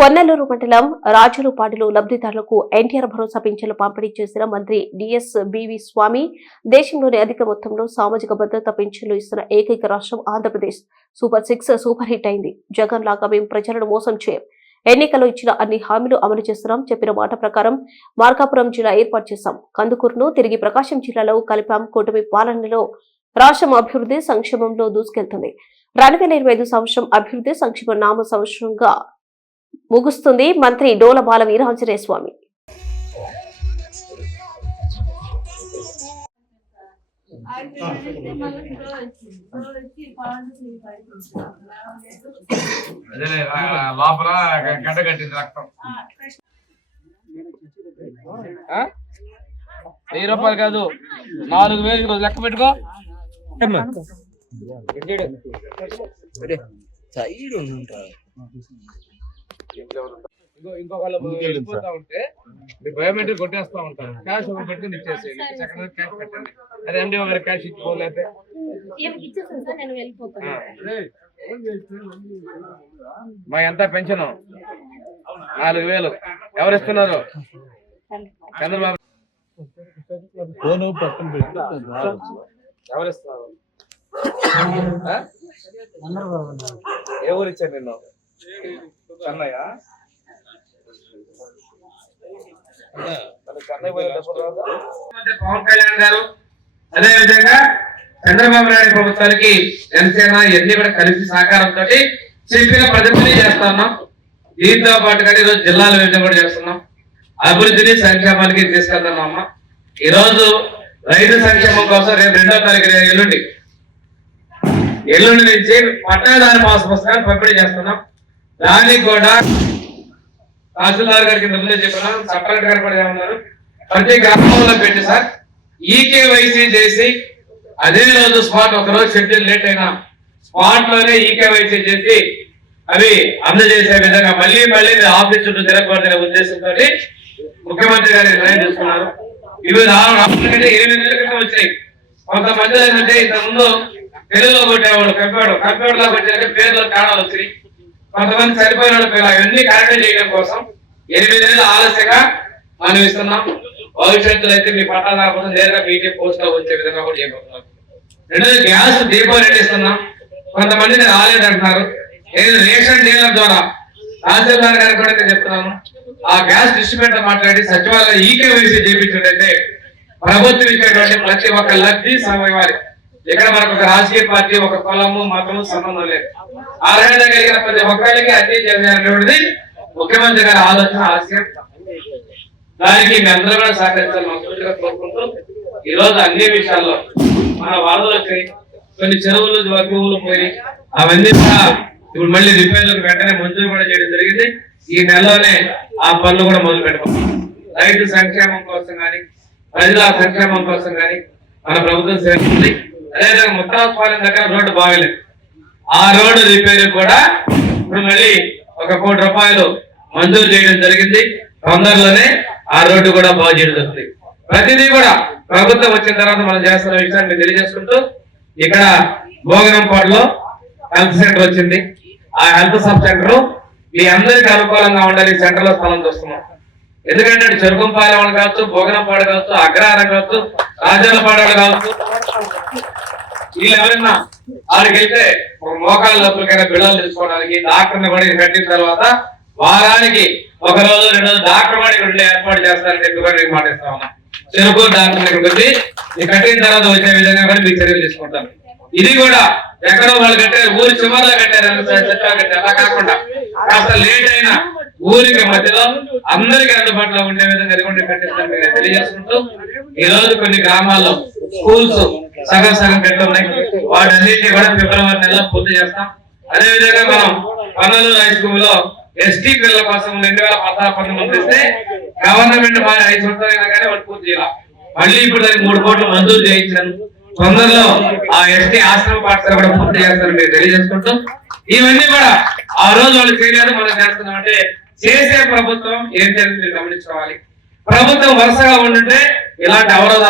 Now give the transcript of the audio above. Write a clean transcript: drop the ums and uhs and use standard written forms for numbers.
పొన్నలూరు మండలం రాజులపాడులో లబ్ధిదారులకు ఎన్టీఆర్ భరోసా పింఛన్లు పంపిణీ చేసిన మంత్రి డిఎస్ బివి స్వామి. దేశంలోని అధిక మొత్తంలో సామాజిక భద్రత పింఛన్లు ఇస్తున్న ఏకైక రాష్ట్రం ఆంధ్రప్రదేశ్. సూపర్ 6 సూపర్ హిట్ అయింది. జగన్ లాగా మేము ప్రజలను మోసం చేయం. ఎన్నికల్లో ఇచ్చిన అన్ని హామీలు అమలు చేస్తున్నాం. చెప్పిన మాట ప్రకారం మార్కాపురం జిల్లా ఏర్పాటు చేశాం. కందుకూరును తిరిగి ప్రకాశం జిల్లాలో కలిపాం. కూటమి పాలనలో రాష్ట్రం అభివృద్ధి సంక్షేమంలో దూసుకెళ్తుంది. 2025 సంవత్సరం అభివృద్ధి సంక్షేమ నామ సంవత్సరంగా ముగుస్తుంది. మంత్రి డోల బాల వీరాంజనేయ స్వామి. లోపల గడ్డ కట్టింది రక్తం. 1000 రూపాయలు కాదు 4000 లెక్క పెట్టుకో. ఇంకొకళ్ళు వెళ్ళిపోతా ఉంటే మీరు బయోమెట్రిక్ కొట్టేస్తా ఉంటారు. క్యాష్ ఒక పెట్టుకుని ఇచ్చేసేయండి. సెకండ్ క్యాష్ పెట్టండి. అదే ఎండి ఒకరి క్యాష్ ఇచ్చిపోలేతే మా ఎంత పెన్షన్ 4000 ఎవరు ఇస్తున్నారు? చంద్రబాబు. ఎవరు ఇస్తున్నారు? ఏ ఊరు ఇచ్చారు నిన్ను? చెన్నయ్య. పవన్ కళ్యాణ్ గారు అదే విధంగా చంద్రబాబు నాయుడు ప్రభుత్వానికి జనసేన ఇవన్నీ కూడా కలిసి సహకారంతో చెప్పిన ప్రతిపత్తి చేస్తున్నాం. దీంతో పాటుగా ఈరోజు జిల్లాల విభజన కూడా చేస్తున్నాం. అభివృద్ధిని సంక్షేమానికి తీసుకెళ్తున్నాం. అమ్మ ఈ రోజు రైతు సంక్షేమం కోసం రేపు 2వ తారీఖు ఎల్లుండి నుంచి పట్టాదారు పాస్ పుస్తకాలు పంపిణీ చేస్తున్నాం. దానికి కూడా తహసీల్దార్ గారికి ముందే చెప్పినాం. సబ్ కలెక్టర్ గారు కూడా ఏమన్నారు, ప్రతి గ్రామంలో పెట్టి సార్ ఈకేవైసీ చేసి అదే రోజు స్పాట్ ఒక రోజు షెడ్యూల్ లేట్ అయినా స్పాట్ లోనే ఈకేవైసీ చేసి అవి అందజేసే విధంగా మళ్ళీ ఆఫీస్ చుట్టూ తిరగకూడదనే ఉద్దేశంతో ముఖ్యమంత్రి గారు నిర్ణయం తీసుకున్నారు. ఇవి 8 నెలల క్రితం వచ్చాయి. కొంతమంది ఏంటంటే ఇంతకుముందు తెలుగులో కొట్టేవాడు కంప్యూటర్ లో కొట్టే పేర్లో తేడాలు వచ్చినాయి. కొంతమంది సరిపోయిన అవన్నీ కరెక్ట్ చేయడం కోసం 8 నెలలు ఆలస్యంగా మనం ఇస్తున్నాం. భవిష్యత్తులో అయితే మీ పట్టాదారు కోసం నేరుగా మీకే పోస్ట్ లో వచ్చే విధంగా కూడా చేయబోతున్నాం. రెండోది గ్యాస్ దీపావళి ఇస్తున్నాం. కొంతమంది రాలేదంటున్నారు. నేను రేషన్ డీలర్ ద్వారా తహసీల్దార్ గారికి కూడా నేను చెప్తున్నాను, ఆ గ్యాస్ డిస్ట్రిబ్యూటర్ మాట్లాడి సచివాలయ ఈకేవైసీ చేయించినట్టయితే ప్రభుత్వం ఇచ్చేటువంటి ప్రతి ఒక్క లబ్ధి సమయవాలి. ఇక్కడ మనకు ఒక రాజకీయ పార్టీ, ఒక కులము, మతము సంబంధం లేదు. అర్హత కలిగిన ప్రతి ఒక్కరికి అన్ని చేయాలనేది ముఖ్యమంత్రి గారి ఆలోచన, ఆశయం. దానికి మీ అందరూ కూడా సహకరించాలని మనస్ఫూర్తిగా కోరుకుంటూ ఈ రోజు అన్ని విషయాల్లో మన వరదలు వచ్చాయి, కొన్ని చెరువులు భూములు పోయి అవన్నీ కూడా ఇప్పుడు మళ్ళీ రిపేర్లకు వెంటనే మంజూరు కూడా చేయడం జరిగింది. ఈ నెలలోనే ఆ పనులు కూడా మొదలు పెట్టుకుంటాం. రైతు సంక్షేమం కోసం కానీ ప్రజల సంక్షేమం కోసం కానీ మన ప్రభుత్వం చేస్తుంది. అదేవిధంగా ముత్తాస్పాలెం దగ్గర రోడ్డు బాగలేదు. ఆ రోడ్డు రిపేర్ కూడా ఇప్పుడు మళ్ళీ 1 కోటి రూపాయలు మంజూరు చేయడం జరిగింది. తొందరలోనే ఆ రోడ్డు కూడా బాగు చేయడం జరుగుతుంది. ప్రతిదీ కూడా ప్రభుత్వం వచ్చిన తర్వాత మనం చేస్తున్న విషయాన్ని తెలియజేసుకుంటూ ఇక్కడ భోగనంపాడులో హెల్త్ సెంటర్ వచ్చింది. ఆ హెల్త్ సబ్ సెంటర్ మీ అందరికీ అనుకూలంగా ఉండాలి. సెంటర్ లో స్థలం చూస్తున్నాం. ఎందుకంటే చెరుకుంపాలెం వాళ్ళు కావచ్చు, భోగనంపాడు కావచ్చు, అగ్రహారం కావచ్చు, రాజాలపాడు కావచ్చు, వీళ్ళు ఎవరైనా ఆడికి వెళ్తే ఒక మోకాళ్ళ నొప్పులకైనా బిళ్ళలు తీసుకోవడానికి డాక్టర్ని కూడా కట్టిన తర్వాత వారానికి 1 రోజు 2 రోజులు డాక్టర్ కూడా ఇక్కడ ఏర్పాటు చేస్తారని చెప్పి కూడా నేను మాటిస్తా ఉన్నా. చెరుకు డాక్టర్ దగ్గరికి వచ్చి ఇది కట్టిన తర్వాత వచ్చే విధంగా కూడా మీకు చర్యలు తీసుకుంటాను. ఇది కూడా ఎక్కడో వాళ్ళు కట్టారు, ఊరి చివరిలో కట్టారు, అలా కాకుండా కాస్త లేట్ అయినా ఊరికి మధ్యలో అందరికీ అందుబాటులో ఉండే విధంగా ఎదుగుండి కట్టిస్తాను తెలియజేసుకుంటూ ఈ రోజు కొన్ని గ్రామాల్లో స్కూల్స్ సగం పెట్టున్నాయి. వాటన్నింటినీ కూడా ఫిబ్రవరి నెలలో పూర్తి చేస్తాం. అదేవిధంగా మనం పొన్నలూరు హై స్కూల్ లో ఎస్టీ పిల్లల కోసం 2016-19 ఇస్తే గవర్నమెంట్ 5 సంవత్సరాలైనా కానీ వాళ్ళు పూర్తి చేయాలి. మళ్ళీ ఇప్పుడు దానికి 3 కోట్లు మంజూరు చేయించాను. తొందరలో ఆ ఎస్టీ ఆశ్రమ పాఠశాల కూడా పూర్తి చేస్తారని మీరు తెలియజేసుకుంటూ ఇవన్నీ కూడా ఆ రోజు వాళ్ళు చేయలేదు, మనం చేస్తున్నాం. అంటే చేసే ప్రభుత్వం ఏం చేయాలని మీరు గమనించుకోవాలి. ప్రభుత్వం వరుసగా ఉంటుంటే ఇలాంటి అవరోధాలు